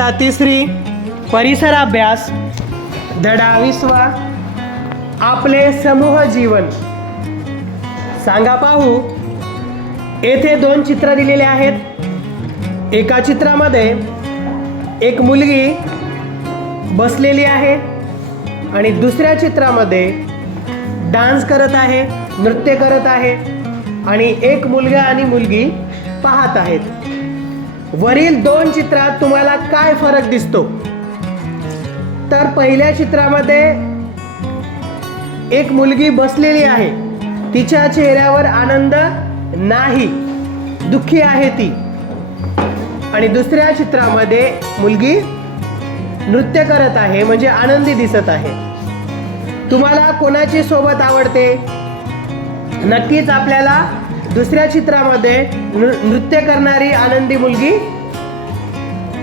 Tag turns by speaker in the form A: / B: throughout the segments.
A: इयत्ता तिसरी परिसर अभ्यास. धडा विसवा आपले समूह जीवन. सांगा पाहू. येथे दोन चित्र दिलेले आहेत. एका चित्रामध्ये एक मुलगी बसलेली आहे आणि दुसऱ्या चित्रामध्ये डान्स करत आहे नृत्य करत आहे आणि एक मुलगा आणि मुलगी पाहत आहेत. वरील दोन चित्रात तुम्हाला काय फरक दिसतो? तर पहिल्या चित्रामध्ये एक मुलगी बसलेली आहे. तिच्या चेहऱ्यावर आनंद नाही दुःखी आहे ती. आणि दुसऱ्या चित्रामध्ये मुलगी नृत्य करत आहे म्हणजे आनंदी दिसत आहे. तुम्हाला कोणाची सोबत आवडते? नक्कीच आपल्याला दुसऱ्या चित्रामध्ये नृ नृत्य करणारी आनंदी मुलगी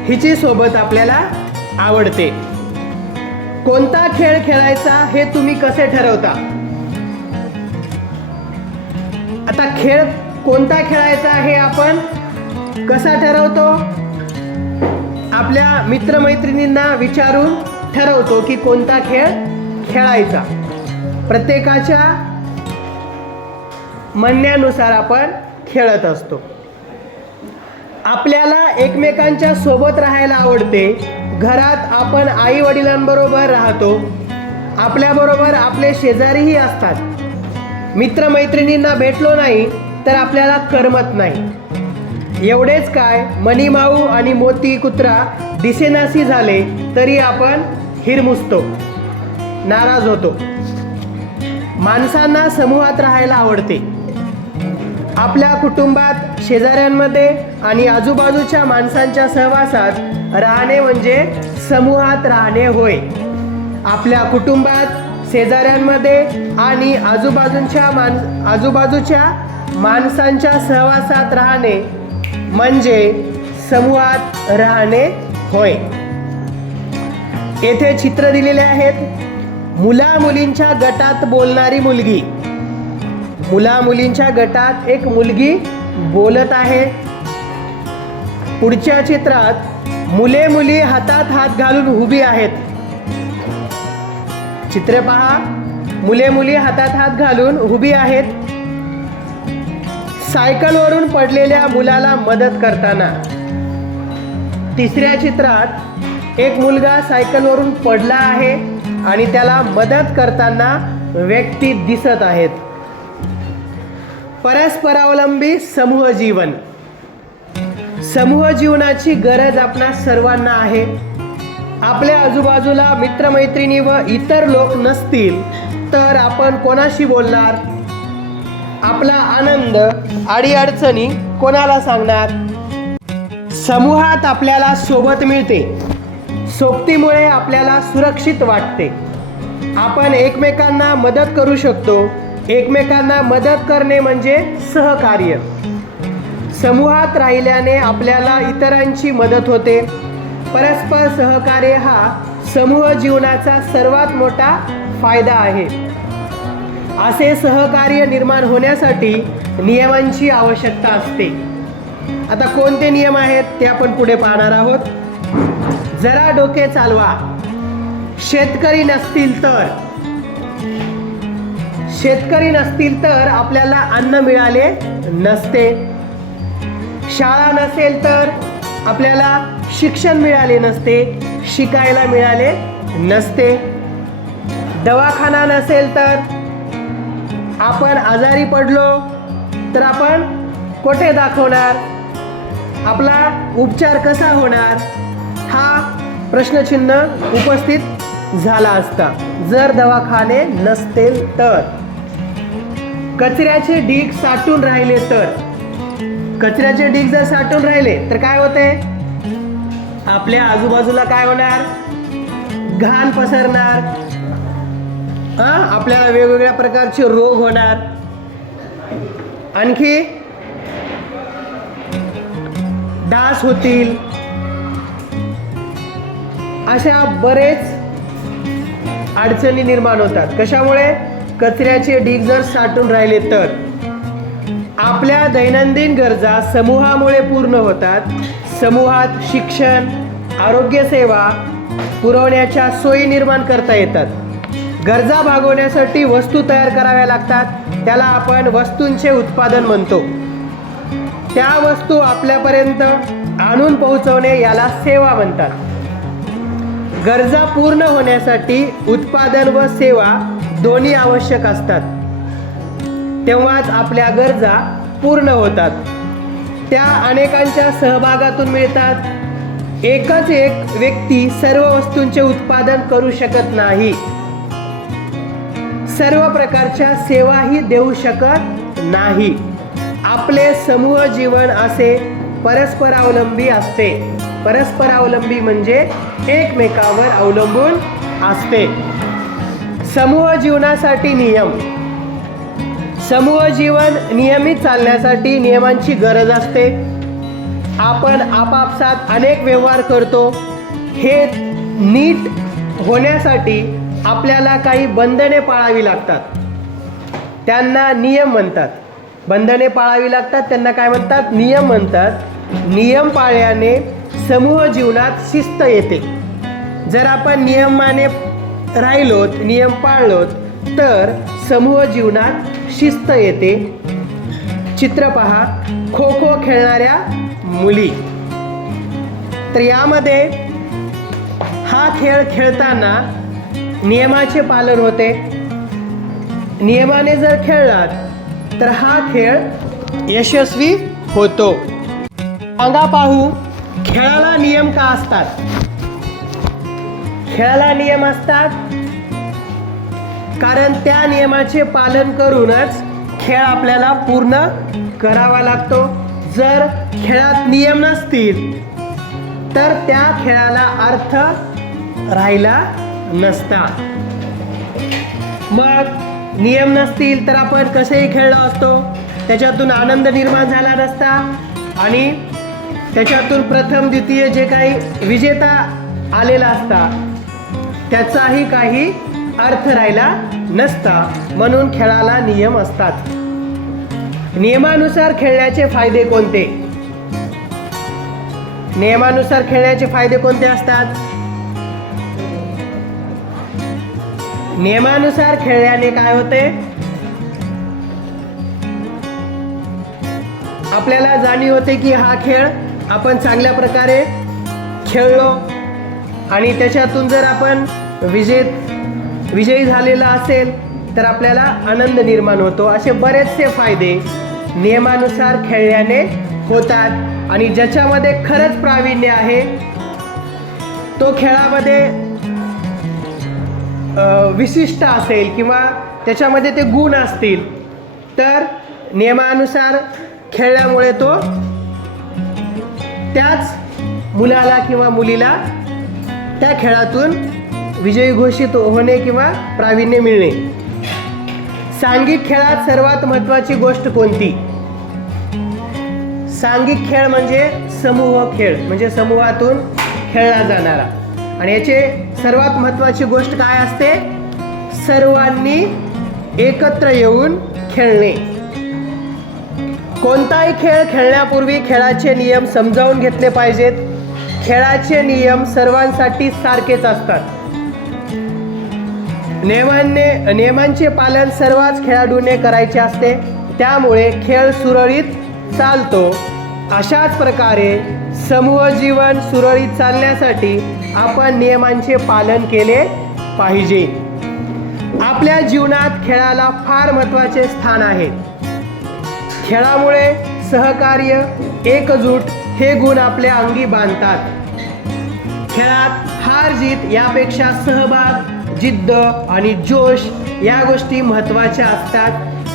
A: हिची सोबत आपल्याला आवडते. कोणता खेळ खेळायचा हे तुम्ही कसे ठरवता? आता खेळ कोणता खेळायचा हे आपण कसा ठरवतो? आपल्या मित्रमैत्रिणींना विचारून ठरवतो की कोणता खेळ खेळायचा. प्रत्येकाच्या म्हणण्यानुसार आपण खेळत असतो. आपल्याला एकमेकांच्या सोबत राहायला आवडते. घरात आपण आई वडिलांबरोबर राहतो. आपल्याबरोबर आपले शेजारीही असतात. मित्रमैत्रिणींना भेटलो नाही तर आपल्याला करमत नाही. एवढेच काय मणिमाऊ आणि मोती कुत्रा दिसेनासी झाले तरी आपण हिरमुसतो. नाराज होतो. माणसांना समूहात राहायला आवडते. आपल्या कुटुंबात शेजाऱ्यांमध्ये आणि आजूबाजूच्या माणसांच्या सहवासात राहणे म्हणजे समूहात राहणे होय. आपल्या कुटुंबात शेजाऱ्यांमध्ये आणि आजूबाजूच्या मान आजूबाजूच्या माणसांच्या सहवासात राहणे म्हणजे समूहात राहणे होय. येथे चित्र दिलेले आहेत मुला मुलींच्या गटात बोलणारी मुलगी. मुला मुलींच्या गटात एक मुलगी बोलत आहे. पुढच्या चित्रात मुले मुली हातात हात घालून उभी आहेत. चित्र पहा. मुले मुली हातात हात घालून उभी आहेत. सायकलवरून पडलेल्या मुलाला मदत करताना. तिसऱ्या चित्रात एक मुलगा सायकलवरून पडला आहे आणि त्याला मदत करताना व्यक्ती दिसत आहेत. परस्परावलंबी समूह जीवन. समूह जीवनाची गरज आपणा सर्वांना आहे. आपल्या आजूबाजूला मित्रमैत्रिणी व इतर लोक नसतील तर आपण कोणाशी बोलणार? आपला आनंद अडीअडचणी कोणाला सांगणार? समूहात आपल्याला सोबत मिळते. सोबतीमुळे आपल्याला सुरक्षित वाटते. आपण एकमेकांना मदत करू शकतो. एकमेकांना मदत करणे म्हणजे सहकार्य. समूहात राहिल्याने आपल्याला इतरांची मदत होते. परस्पर सहकार्य हा समूह जीवनाचा सर्वात मोठा फायदा आहे. असे सहकार्य निर्माण होण्यासाठी नियमांची आवश्यकता असते. आता कोणते नियम आहेत ते आपण पुढे पाहणार आहोत. जरा डोके चालवा. शेतकरी नसतील तर शेतकरी नसतील तर आपल्याला अन्न मिळाले नसते. शाळा नसेल तर आपल्याला शिक्षण मिळाले नसते शिकायला मिळाले नसते. दवाखाना नसेल तर आपण आजारी पडलो तर आपण कोठे दाखवणार? आपला उपचार कसा होणार? हा प्रश्नचिन्ह उपस्थित झाला असता. जर दवाखाने नसतील तर. कचऱ्याचे ढीग साठून राहिले तर. कचऱ्याचे ढीग जर साठून राहिले तर काय होते? आपल्या आजूबाजूला काय होणार? घाण पसरणार. आपल्याला वेगवेगळ्या प्रकारचे रोग होणार. आणखी? डास होतील. अशा बरेच अडचणी निर्माण होतात. कशामुळे? कचऱ्याचे ढीग जर साठून राहिले तर? आपल्या दैनंदिन गरजा समूहामुळे पूर्ण होतात. समूहात शिक्षण आरोग्यसेवा पुरवण्याच्या सोयी निर्माण करता येतात. गरजा भागवण्यासाठी वस्तू तयार कराव्या लागतात. त्याला आपण वस्तूंचे उत्पादन म्हणतो. त्या वस्तू आपल्यापर्यंत आणून पोहोचवणे याला सेवा म्हणतात. गरजा पूर्ण होण्यासाठी उत्पादन व सेवा दोन्ही आवश्यक असतात. तेव्हाच आपल्या गरजा पूर्ण होतात. त्या अनेकांच्या सहभागातून मिळतात. एकच एक व्यक्ती सर्व वस्तूंचे उत्पादन करू शकत नाही. सर्व प्रकारच्या सेवाही देऊ शकत नाही. आपले समूह जीवन असे परस्परावलंबी असते. परस्परावलंबी म्हणजे एकमेकावर अवलंबून असते. समूह जीवनासाठी नियम. समूह जीवन नियमित चालण्यासाठी नियमांची गरज असते. आपण आपापसात अनेक व्यवहार करतो. हे नीट होण्यासाठी आपल्याला काही बंधने पाळावी लागतात. त्यांना नियम म्हणतात. बंधने पाळावी लागतात त्यांना काय म्हणतात? नियम म्हणतात. नियम पाळल्याने समूह जीवनात शिस्त येते. जर आपण नियमाने राहिलोत नियम पाळलोत तर समूह जीवनात शिस्त येते. चित्र पहा खो खो खेळणाऱ्या मुली. तर यामध्ये हा खेळ खेळताना नियमाचे पालन होते. नियमाने जर खेळलात तर हा खेळ यशस्वी होतो. सांगा पाहू खेळाला नियम का असतात? खेळाला नियम असतात. कारण त्या नियमाचे पालन करूनच खेळ आपल्याला पूर्ण करावा लागतो. जर खेळात नियम नसतील तर त्या खेळाला अर्थ राहिला नसता. मग नियम नसतील तर आपण कसेही खेळलो असतो. त्याच्यातून आनंद निर्माण झाला नसता. आणि त्याच्यातून प्रथम द्वितीय जे काही विजेता आलेला असता त्याचाही काही अर्थ राहिला नसता. म्हणून खेळाला नियम असतात. नियमानुसार खेळण्याचे फायदे कोणते? नियमानुसार खेळण्याचे फायदे कोणते असतात? नियमानुसार खेळल्याने काय होते? आपल्याला जाणीव होते की हा खेळ आपण चांगल्या प्रकारे खेळलो. आणि त्याच्यातून जर आपण विजेत विजयी झालेला असेल तर आपल्याला आनंद निर्माण होतो. असे बरेचसे फायदे नियमानुसार खेळल्याने होतात. आणि ज्याच्यामध्ये खरंच प्रावीण्य आहे तो खेळामध्ये विशिष्ट असेल किंवा त्याच्यामध्ये ते गुण असतील तर नियमानुसार खेळल्यामुळे तो त्याच मुलाला किंवा मुलीला त्या खेळातून विजयी घोषित होणे किंवा प्रावीण्य मिळणे. सांघिक खेळात सर्वात महत्त्वाची गोष्ट कोणती? सांघिक खेळ म्हणजे समूह खेळ म्हणजे समूहातून खेळला जाणारा. आणि याचे सर्वात महत्त्वाची गोष्ट काय असते? सर्वांनी एकत्र येऊन खेळणे. कोणताही खेळ खेळण्यापूर्वी खेळाचे नियम समजावून घेतले पाहिजेत. खेळाचे नियम सर्वांसाठी सारखेच असतात. नियमांने नियमांचे पालन सर्वच खेळाडूने करायचे असते. त्यामुळे खेळ सुरळीत चालतो. अशाच प्रकारे समूह जीवन सुरळीत चालण्यासाठी आपण नियमांचे पालन केले पाहिजे. आपल्या जीवनात खेळाला फार महत्त्वाचे स्थान आहे. खेळामुळे सहकार्य एकजूट हे गुण आपल्या अंगी बांधतात. खेळात हार जीत यापेक्षा सहभाग जिद्द आणि जोश या गोष्टी महत्त्वाच्या असतात.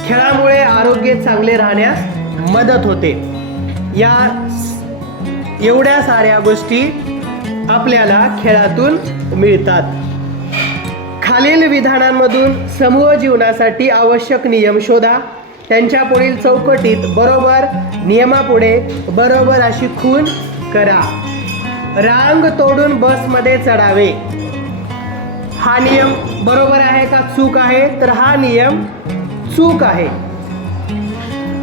A: खेळामुळे आरोग्य चांगले राहण्यास मदत होते. या एवढ्या साऱ्या गोष्टी आपल्याला खेळातून मिळतात. खालील विधानांमधून समूह जीवनासाठी आवश्यक नियम शोधा. त्यांच्या पुढील चौकटीत बरोबर नियमापुढे बरोबर अशी खून करा. रांग तोडून बसमध्ये चढावे. हा नियम बरोबर आहे का चूक आहे? तर हा नियम चूक आहे.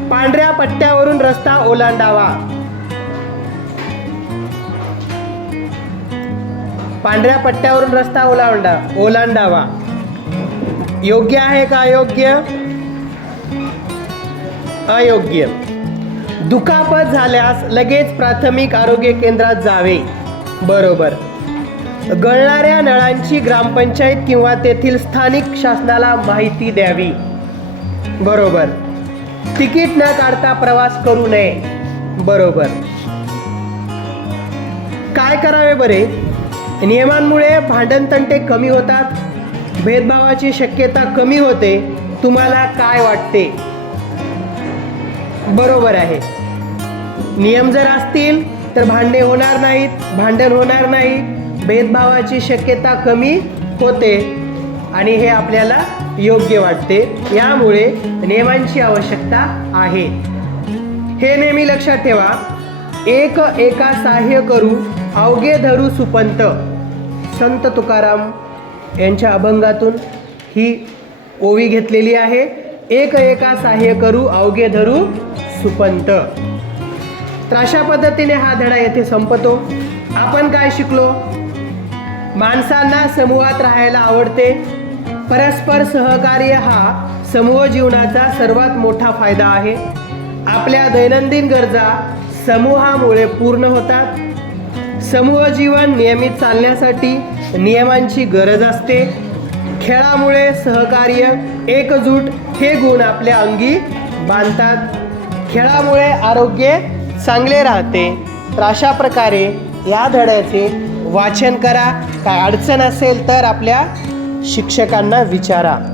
A: पांढऱ्या पट्ट्यावरून रस्ता ओलांडावा. पांढऱ्या पट्ट्यावरून रस्ता ओलांडा ओलांडावा. योग्य आहे का अयोग्य? अयोग्य. दुखापत झाल्यास लगेच प्राथमिक आरोग्य केंद्रात जावे. बरोबर. गळणाऱ्या नळांची ग्रामपंचायत किंवा तेथील स्थानिक शासनाला माहिती द्यावी. बरोबर. तिकीट न काढता प्रवास करू नये. बरोबर. काय करावे बरे? नियमांमुळे भांडणतंटे कमी होतात. भेदभावाची शक्यता कमी होते. तुम्हाला काय वाटते? बरोबर आहे. नियम जर असतील तर भांडणे होणार नाहीत भांडण होणार नाही. भेदभावाची शक्यता कमी होते आणि हे आपल्याला योग्य वाटते. यामुळे नियमांची आवश्यकता आहे. हे नेहमी लक्षात ठेवा. एक एका सहाय्य करू अवघे धरू सुपंत. संत तुकाराम यांच्या अभंगातून ही ओवी घेतलेली आहे. एक एका सहाय्य करू अवघे धरू सुपंत. तर अशा पद्धतीने हा धडा येथे संपतो. आपण काय शिकलो? माणसांना समूहात राहायला आवडते. परस्पर सहकार्य हा समूह जीवनाचा सर्वात मोठा फायदा आहे. आपल्या दैनंदिन गरजा समूहामुळे पूर्ण होतात. समूह जीवन नियमित चालण्यासाठी नियमांची गरज असते. खेळामुळे सहकार्य एकजूट हे गुण आपल्या अंगी बांधतात. खेळामुळे आरोग्य चांगले राहते. तर अशा प्रकारे या धड्याचे वाचन करा. काय अडचण असेल तर आपल्या शिक्षकांना विचारा.